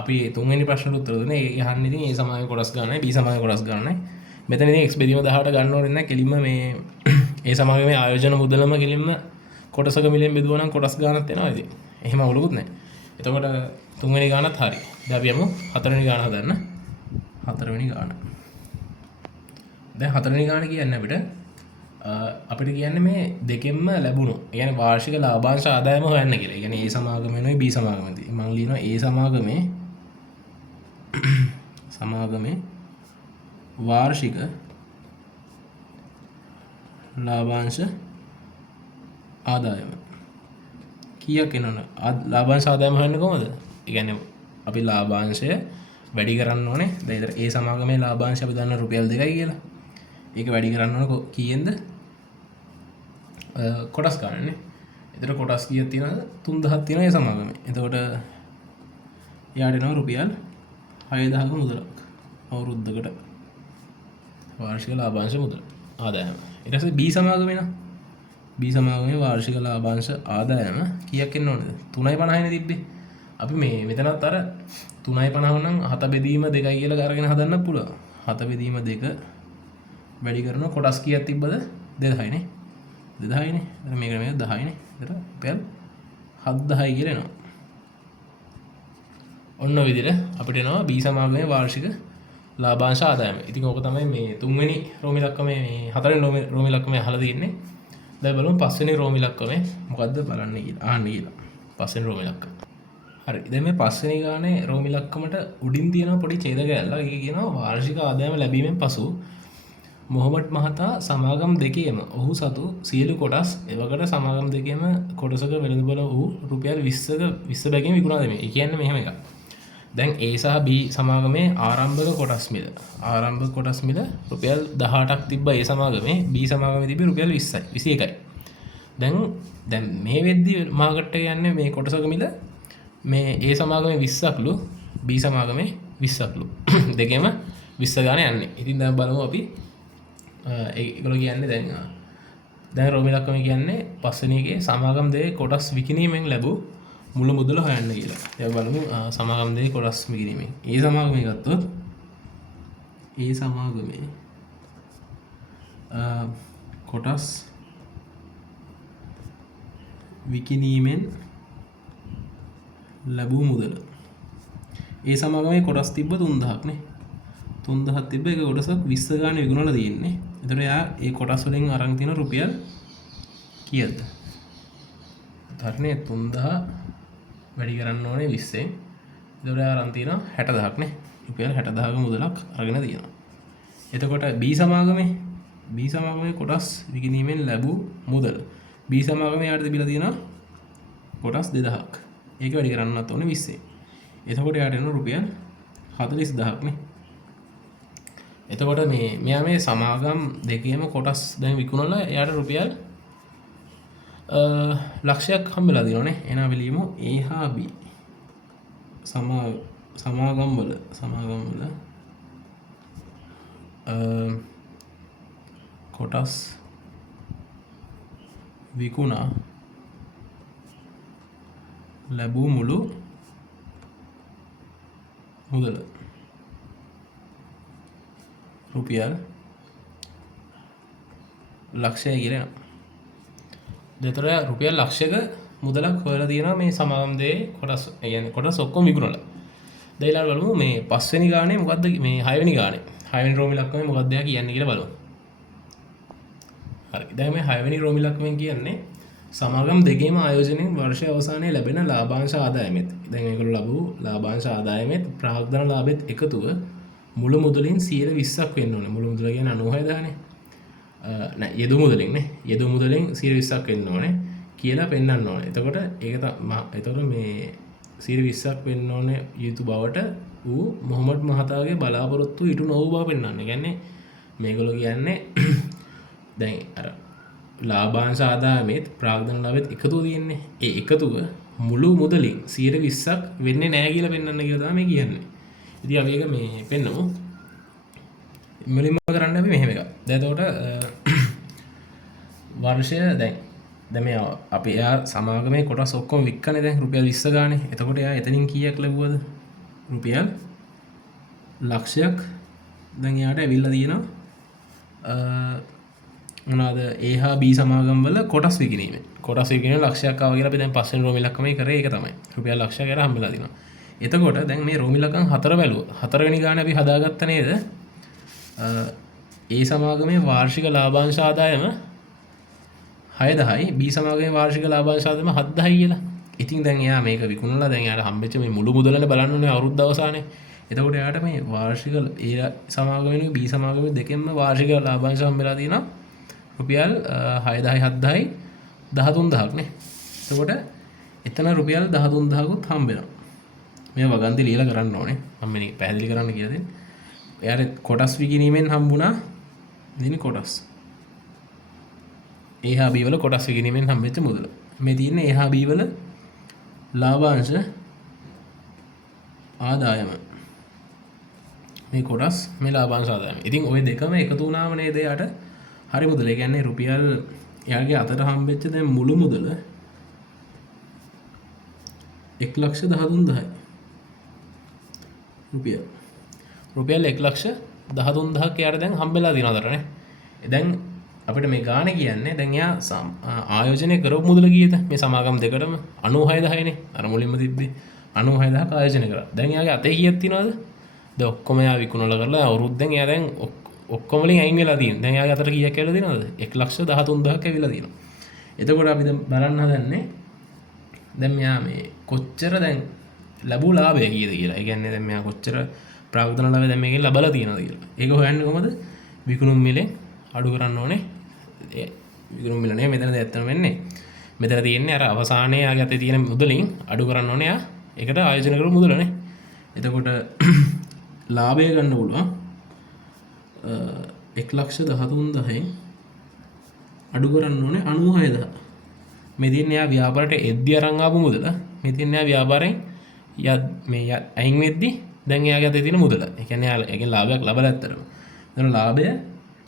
අපි තුන්වෙනි ප්‍රශ්නෙට උත්තර දුන්නේ. ඒ අහන්නේ ඉතින් A සමාගමේ කොටස් ගන්නයි B සමාගමේ කොටස් ගන්නයි. මෙතන ඉතින් x බෙදීම 18 ගන්න ඕනේ නැහැ. කෙලින්ම මේ A සමාගමේ ආයෝජන මුදලම කෙලින්ම කොටසක මිලෙන් බෙදුවා නම් කොටස් ගන්නත් වෙනවා ඉතින්. එහෙම අවුලකුත් නැහැ. එතකොට තුන්වෙනි ගානත් හරි. දැන් අපි යමු හතරවෙනි ගාන හදන්න. හතරවෙනි ගාන. දැන් හතරවෙනි ගාන කියන්නේ අපිට කියන්නේ මේ දෙකෙන්ම ලැබුණු. ඒ කියන්නේ වාර්ෂික ලාභාංශ ආදායම හොයන්න කියලා. ඒ කියන්නේ A සමාගමේනොයි B සමාගමේදී. මම ලියනවා A සමාගමේ වාර්ෂික ලාභාංශ ආදායම කීයක් එනවද? ලාභාංශ ආදායම හොයන්නේ කොහොමද? ඒ කියන්නේ අපි ලාභාංශය වැඩි කරන්න ඕනේ. දැන් ඉතින් A සමාගමේ ලාභාංශය අපි දන්න රුපියල් 2යි කියලා. ඒක වැඩි කරන්න ඕනේ කීයෙන්ද? කොටස් ගන්නනේ. එතකොට කොටස් කීයක් තියෙනවද? 3000ක් තියෙනවා A සමාගමේ. එතකොට යාට එනවා රුපියල් 6000ක මුදලක් අවුරුද්දකට. වාර්ෂික ලාභාංශ මුදල ආදායම. ඊට පස්සේ B සමාගමේ නා B සමාගමේ වාර්ෂික ලාභාංශ ආදායම කීයක් එන්න ඕනද? 3.50 නේ තිබ්බේ. අපි මේ මෙතනත් අර 3.50 නම් 7 බෙදීම 2යි කියලා අරගෙන හදන්න පුළුවන්. 7 බෙදීම 2 වැඩි කරන කොටස් කීයක් තිබ්බද? 2000යි නේ. 2000යි නේ. එතන මේක 10යි නේ. එතන රුපියල් 7000යි කියලා එනවා. ඔන්න ඔය විදිහට අපිට එනවා B සමාගමේ වාර්ෂික ලාභාංශ ආදායම. ඉතින් ඕක තමයි මේ තුන්වෙනි රෝම ඉලක්කමේ මේ හතරවෙනි රෝම ඉලක්කමේ අහලා තියෙන්නේ. දැන් බලමු පස්වෙනි රෝම ඉලක්කමේ මොකද්ද බලන්න කියලා. අහන්න කියලා. පස්වෙනි රෝම ඉලක්කම. හරි. දැන් මේ පස්වෙනි ගානේ රෝම ඉලක්කමට උඩින් තියෙන පොඩි ඡේද කැලක්. ඒක කියනවා වාර්ෂික ආදායම ලැබීමෙන් පසු මොහොමඩ් මහතා සමාගම් දෙකේම ඔහු සතු සියලු කොටස් එවකට සමාගම් දෙකේම කොටසක වෙළඳපොළ වූ රුපියල් 20 බැගින් විකුණා දෙමි. ඒ කියන්නේ මෙහෙම එකක්. දැන් A සහ B සමාගමේ ආරම්භක කොටස් මිල රුපියල් 18ක් තිබ්බා A සමාගමේ. B සමාගමේ තිබ්බේ රුපියල් 21යි. දැන් මේ වෙද්දි මාකට් එක යන්නේ මේ කොටසක මිල මේ A සමාගමේ 20ක්ලු B සමාගමේ 20ක්ලු දෙකේම 20 ගාන යන්නේ. ඉතින් දැන් බලමු අපි ඒගොල්ලෝ කියන්නේ දැන් රෝම ඉලක්කම කියන්නේ පස්වෙනි එකේ සමාගම් දෙකේ කොටස් විකිණීමෙන් ලැබූ මුළු මුදල හොයන්න කියලා. දැන් බලමු සමාගම් දෙකේ කොටස් විකිණීමෙන්. A සමාගමේ ගත්තොත් A සමාගමේ කොටස් විකිණීමෙන් ලැබූ මුදල. A සමාගමේ කොටස් තිබ්බ 3000ක් නේ. 3000ක් තිබ්බ එක කොටසක් 20 ගානේ විකුණලා තියෙන්නේ. එතකොට එයා ඒ කොටස් වලින් අරන් තියෙන රුපියල් කීයද? ධර්ණයේ 3000 වැඩි කරන්න ඕනේ 20ෙන්. එතකොට එයා අරන් තියෙනවා 60000ක් නේ. රුපියල් 60000ක මුදලක් අරගෙන තියෙනවා. එතකොට B සමාගමේ කොටස් විකිණීමෙන් ලැබූ මුදල B සමාගමේ යාට තිබිලා තියෙනවා කොටස් 2000ක්. ඒක වැඩි කරන්නත් ඕනේ 20ෙන්. එතකොට යාට එන රුපියල් 40000ක් නේ. එතකොට මෙයා මේ සමාගම් දෙකේම කොටස් දැන් විකුණලා එයාට රුපියල් ලක්ෂයක් හම්බෙලා දිනවනේ. එහෙනම් අපි ලියමු A හා B සමාගම් වල කොටස් විකුණා ලැබූ මුළු මුදල රුපියල් ලක්ෂය කියලා. දෙතර රුපියල් ලක්ෂයක මුදලක් හොයලා තියෙනවා මේ සමාගම් දෙකේ කොටස්. ඒ කියන්නේ කොටස් ඔක්කොම විකුණලා. දැන් ඊළඟ බලමු මේ 5 වෙනි ගානේ මොකද්ද මේ 6 වෙනි ගානේ. 6 වෙනි රෝමි ලක්කමේ මොකක්ද එයා කියන්නේ කියලා බලමු. හරි. දැන් මේ 6 වෙනි රෝමි ලක්කමෙන් කියන්නේ සමාගම් දෙකේම ආයෝජනයෙන් වර්ෂය අවසානයේ ලැබෙන ලාභාංශ ආදායමෙත්. දැන් මේගොල්ලෝ ලැබූ ලාභාංශ ආදායමෙත් ප්‍රාග්ධන ලාභෙත් එකතුව මුළු මුදලින් 120ක් වෙන්න ඕනේ. මුළු මුදල කියන්නේ 96000 නේ. නෑ යෙදු මුදලින් නේ. යෙදු මුදලින් 120ක් වෙන්න ඕනේ කියලා පෙන්වන්න ඕනේ. එතකොට එතකොට මේ 120ක් වෙන්න ඕනේ යුතු බවට ඌ මොහමඩ් මහතාගේ බලාපොරොත්තු ඉටු නොවූ බව පෙන්වන්නේ. කියන්නේ මේගොල්ලෝ කියන්නේ දැන් අර ලාභාංශ ආදායමෙත් ප්‍රාග්ධන ලාභෙත් එකතුව තියෙන්නේ. ඒ එකතුව මුළු මුදලින් 120ක් වෙන්නේ නැහැ කියලා පෙන්වන්න කියලා තමයි මේ කියන්නේ. ඉතින් අපි ඒක මේ පෙන්නමු. මුලින්ම කරන්න අපි මෙහෙම එකක්. දැන් එතකොට වර්ෂය දැන් මේ අපි එයා සමාගමේ කොටස් ඔක්කොම වික්කනේ දැන් රුපියල් 20 ගානේ. එතකොට එයා එතනින් කීයක් ලැබුවද? රුපියල් ලක්ෂයක් දැන් එයාට ඇවිල්ලා තියෙනවා. මොනවාද A හා B සමාගම් වල කොටස් විකිණීමෙන්. කොටස් විකිණීමෙන් ලක්ෂයක් ආවා කියලා අපි දැන් පස්වෙනි රෝමි ලක්කමේ කරේ ඒක තමයි. රුපියල් ලක්ෂයක් එයාට හම්බෙලා තිනවා. එතකොට දැන් මේ රෝමි ලක්කම් 4 බැලුවා. 4 වෙනි ගානේ අපි හදාගත්ත නේද? A සමාගමේ වාර්ෂික ලාභාංශ ආදායම 6000යි B සමාගමේ වාර්ෂික ලාභාංශ ආදායම 7000යි කියලා. ඉතින් දැන් එයා මේක විකුණලා දැන් එයාට හම්බෙච්ච මේ මුළු මුදලනේ බලන්න ඕනේ අවුරුද්ද අවසානයේ. එතකොට එයාට මේ වාර්ෂික A සමාගමේ B සමාගමේ දෙකෙන්ම වාර්ෂික ලාභාංශ හම්බෙලා තියෙනවා රුපියල් 6000යි 7000යි 13000ක් නේ. එතකොට එතන රුපියල් 13000කුත් හම්බෙනවා. මේ වගන්ති ලියලා කරන්න ඕනේ. මම මේක පැහැදිලි කරන්න කියලා දෙන්න. එයාට කොටස් විකිණීමෙන් හම්බුණා දින කොටස්. A හා B වල කොටස් විකිණීමෙන් හම්බෙච්ච මුදල. මේ තියෙන්නේ A හා B වල ලාභාංශ ආදායම. මේ කොටස් මේ ලාභාංශ ආදායම. ඉතින් ওই දෙකම එකතු වුණාම නේද එයාට හරි මුදල. ඒ කියන්නේ රුපියල් එයාගේ අතට හම්බෙච්ච දැන් මුළු මුදල 113000යි. රුපියල් 113000ක් එයාට දැන් හම්බෙලා තියෙනවා අතරනේ. දැන් අපිට මේ ගානේ කියන්නේ දැන් එයා ආයෝජනය කරපු මුදල කීයද? මේ සමාගම් දෙකටම 96000 නේ. අර මුලින්ම තිබ්බේ 96000ක් ආයෝජනය කරා. දැන් එයාගේ අතේ කීයක් තියෙනවද? දැන් ඔක්කොම එයා විකුණලා කරලා අවුරුද්දෙන් එයා දැන් ඔක්කොම වලින් අයින් වෙලා තියෙනවා. දැන් එයාගේ අතට කීයක් ඇවිල්ලා තියෙනවද? 113000ක් ඇවිල්ලා තියෙනවා. එතකොට අපි දැන් බලන්න හදන්නේ දැන් මෙයා මේ කොච්චර දැන් ලැබූ ලාභය කීයද කියලා. ඒ කියන්නේ දැන් මෙයා කොච්චර ප්‍රාග්ධන ලාභය දැන් මේකෙන් ලබලා තියෙනවද කියලා. ඒක හොයන්නේ කොහමද? විකුණුම් මිලෙන් අඩු කරන්න ඕනේ. විකුණුම් මිල නේ මෙතන දැත්තම වෙන්නේ. මෙතන තියෙන්නේ අර අවසානයේ ආගේ අතේ තියෙන මුදලින් අඩු කරන්න ඕනේ යා. ඒකට ආයෝජන කරපු මුදලනේ. එතකොට ලාභය ගන්න පුළුවන් 113000න් අඩු කරන්න ඕනේ 96000. මේ දින්නේ යා ව්‍යාපාරයට එද්දි අරන් ආපු මුදල. මේ දින්නේ යා ව්‍යාපාරයෙන් මේ අයින් වෙද්දි දැන් එයාගේ අතේ තියෙන මුදල. ඒ කියන්නේ යා ඒකෙන් ලාභයක් ලබලා ඇත්තරම. එතන ලාභය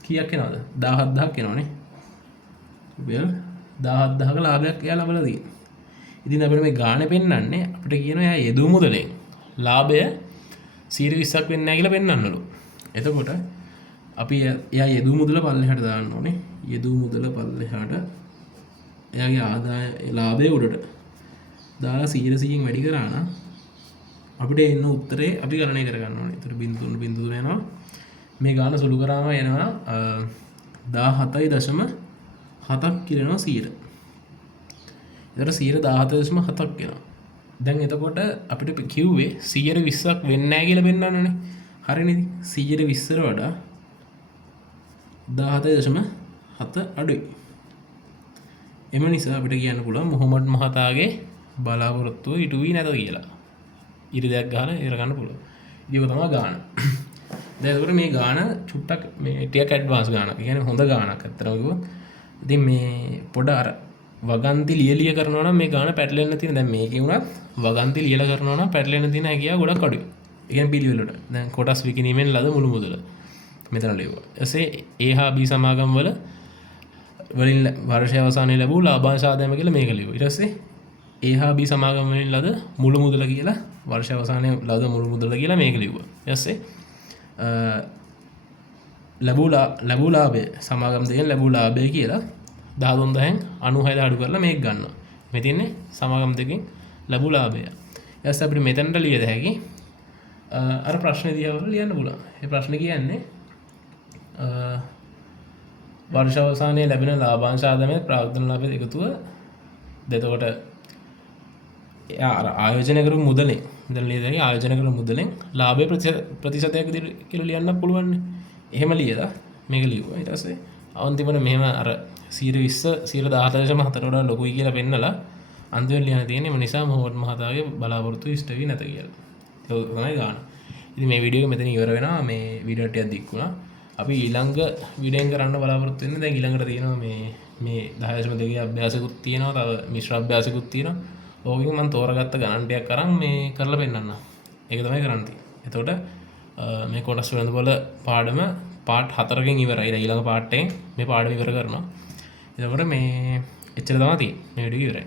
කීයක් එනවද? 17000ක් එනවනේ. රුපියල් 17000ක ලාභයක් එයා ලබලා තියෙනවා. ඉතින් අපිට මේ ගානේ පෙන්වන්නේ අපිට කියනවා එයා යෙදූ මුදලෙන් ලාභය 120ක් වෙන්නේ නැහැ කියලා පෙන්වන්නලු. එතකොට අපි එයා යෙදූ මුදල පල්ලෙහාට දාන්න ඕනේ. යෙදූ මුදල පල්ලෙහාට එයාගේ ආදාය ලාභය උඩට දාලා 100%න් වැඩි කරා නම් අපිට එන්න උත්තරේ අපි ගණනය කරගන්න ඕනේ. ඒතර 0.3 යනවා. මේ ගාන සුළු කරාම එනවා 17.7ක් කියනවා 100ට. එතකොට 17.7ක් කියනවා. දැන් එතකොට අපිට කිව්වේ 120ක් වෙන්නේ නැහැ කියලා පෙන්නන්නනේ. හරිනේ. 120ට වඩා 17.7 අඩුයි. එම නිසා අපිට කියන්න පුළුවන් මොහොමඩ් මහතාගේ බලාපොරොත්තුව ඉටු වී නැත කියලා. ඉරිදයක් ගහලා ඉවර ගන්න පුළුවන්. ඒක තමයි ගාන. දැන් ඒකට මේ ගාන චුට්ටක් මේ ටිකක් ඇඩ්වාන්ස් ගානක්. ඒ කියන්නේ හොඳ ගානක් අත්‍තරම කිව්වොත්. ඉතින් මේ පොඩ අර වගන්ති ලියලිය කරනවා නම් මේ ගාන පැටලෙන්න තියෙන. දැන් මේකේ වුණත් වගන්ති ලියලා කරනවා නම් පැටලෙන්න තියෙන හැකියාව ගොඩක් අඩුයි. ඒ කියන්නේ පිළිවෙලට. දැන් කොටස් විකිණීමෙන් ලද මුළු මුදල මෙතන ලියුවා. ඊටසේ A හා B සමාගම් වලින් වර්ෂය අවසානයේ ලැබූ ලාභාංශ ආදායම කියලා මේක ලියුවා. ඊට පස්සේ A හා B සමාගම් වලින් ලද මුළු මුදල කියලා වර්ෂය අවසානයේ ලද මුළු මුදල කියලා මේක ලියුවා. ඊට පස්සේ ලැබූ ලාභය සමාගම් දෙකෙන් ලැබූ ලාභය කියලා 13000න් 96 අඩු කරලා මේක ගන්නවා. මේ තියන්නේ සමාගම් දෙකෙන් ලැබූ ලාභය. ඊට පස්සේ අපිට මෙතනට ලියද හැකි අර ප්‍රශ්නේ දිහා ලියන්න පුළුවන්. ඒ ප්‍රශ්නේ කියන්නේ වර්ෂ අවසානයේ ලැබෙන ලාභාංශ ආදායමේ ප්‍රාග්ධන ලාභයේ එකතුව දෙතකොට ආයෝජනය කරපු මුදලෙන් දැන් ලියදැයි ආයෝජනය කරපු මුදලෙන් ලාභයේ ප්‍රතිශතයක් විදිහට කියලා ලියන්න පුළුවන් නේ. එහෙම ලියලා මේක ලියුවා. ඊට පස්සේ අන්තිමට මෙහෙම අර 120 17.4 වඩා ලොකුයි කියලා පෙන්නලා අන්තිමට ලියන්න තියෙන්නේ මේ නිසා මොහොත් මහතාගේ බලාපොරොත්තු ඉෂ්ට වී නැත කියලා. ඒක තමයි ගාන. ඉතින් මේ වීඩියෝ එක මෙතන ඉවර වෙනවා. මේ වීඩියෝ ටිකක් දික් වුණා. අපි ඊළඟ වීඩියෝෙන් කරන්න බලාපොරොත්තු වෙන්නේ දැන් ඊළඟට තියෙනවා මේ 10.2 අභ්‍යාසකුත් තියෙනවා. තව මිශ්‍ර අභ්‍යාසකුත් තියෙනවා. ඕකෙන් මම තෝරගත්ත ගණන් ටිකක් අරන් මේ කරලා පෙන්නන්න. ඒක තමයි කරන්න තියෙන්නේ. එතකොට මේ කොටස් වෙනදවල පාඩම පාර්ට් 4කින් ඉවරයි. ඊළඟ පාර්ට් එකෙන් මේ පාඩම ඉවර කරනවා. එතකොට මේ එච්චර තමයි තියෙන්නේ. මේ වීඩියෝ ඉවරයි.